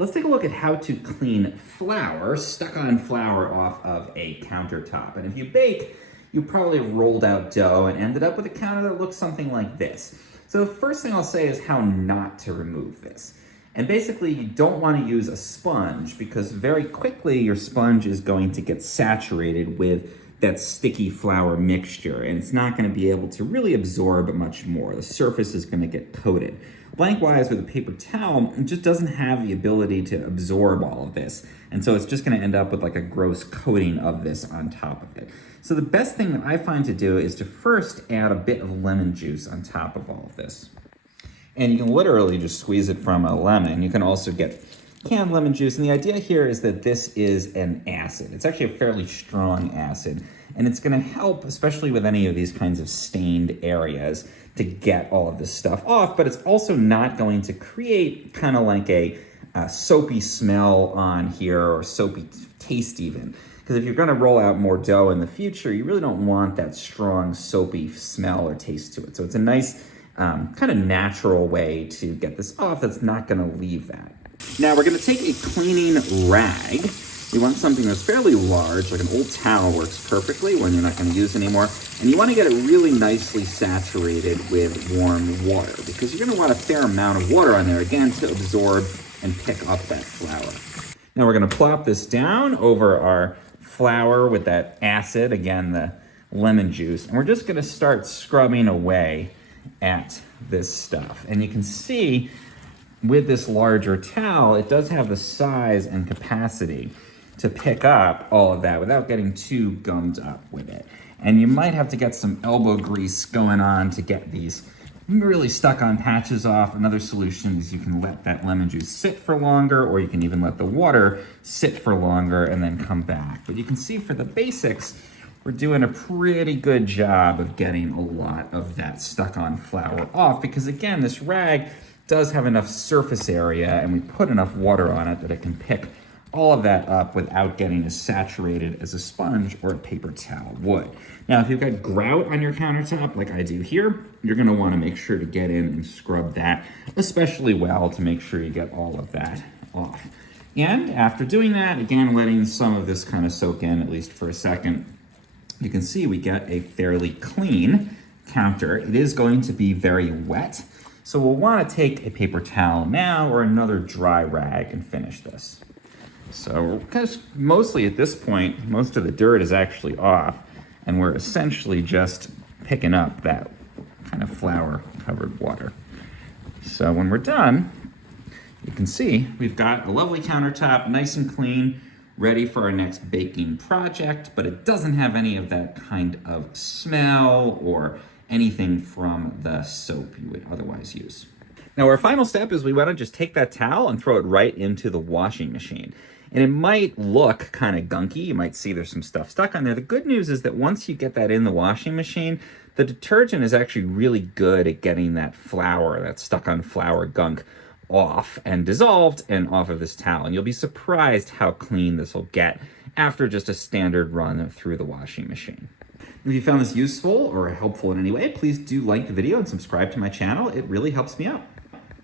Let's take a look at how to clean flour, stuck on flour off of a countertop. And if you bake, you probably have rolled out dough and ended up with a counter that looks something like this. So the first thing I'll say is how not to remove this. And basically, you don't want to use a sponge because very quickly your sponge is going to get saturated with that sticky flour mixture, and it's not going to be able to really absorb much more. The surface is going to get coated. Likewise, with a paper towel, it just doesn't have the ability to absorb all of this, and so it's just going to end up with like a gross coating of this on top of it. So the best thing that I find to do is to first add a bit of lemon juice on top of all of this. And you can literally just squeeze it from a lemon. You can also get canned lemon juice. And the idea here is that this is an acid. It's actually a fairly strong acid. And it's going to help, especially with any of these kinds of stained areas, to get all of this stuff off. But it's also not going to create kind of like a soapy smell on here, or soapy taste even. Because if you're going to roll out more dough in the future, you really don't want that strong soapy smell or taste to it. So it's a nice kind of natural way to get this off that's not going to leave that. Now we're going to take a cleaning rag. You want something that's fairly large, like an old towel works perfectly when you're not going to use it anymore. And you want to get it really nicely saturated with warm water because you're going to want a fair amount of water on there, again, to absorb and pick up that flour. Now we're going to plop this down over our flour with that acid, again, the lemon juice, and we're just going to start scrubbing away at this stuff. And you can see with this larger towel, it does have the size and capacity to pick up all of that without getting too gummed up with it. And you might have to get some elbow grease going on to get these really stuck on patches off. Another solution is you can let that lemon juice sit for longer, or you can even let the water sit for longer and then come back. But you can see for the basics, we're doing a pretty good job of getting a lot of that stuck on flour off because, again, this rag does have enough surface area and we put enough water on it that it can pick all of that up without getting as saturated as a sponge or a paper towel would. Now, if you've got grout on your countertop like I do here, you're going to want to make sure to get in and scrub that especially well to make sure you get all of that off. And after doing that, again, letting some of this kind of soak in at least for a second, you can see we get a fairly clean counter. It is going to be very wet, so we'll want to take a paper towel now or another dry rag and finish this. So because mostly at this point, most of the dirt is actually off, and we're essentially just picking up that kind of flour-covered water. So when we're done, you can see we've got a lovely countertop, nice and clean, ready for our next baking project, but it doesn't have any of that kind of smell or anything from the soap you would otherwise use. Now our final step is we want to just take that towel and throw it right into the washing machine. And it might look kind of gunky. You might see there's some stuff stuck on there. The good news is that once you get that in the washing machine, the detergent is actually really good at getting that flour, that stuck on flour gunk, off and dissolved and off of this towel. And you'll be surprised how clean this will get after just a standard run through the washing machine. If you found this useful or helpful in any way, please do like the video and subscribe to my channel. It really helps me out.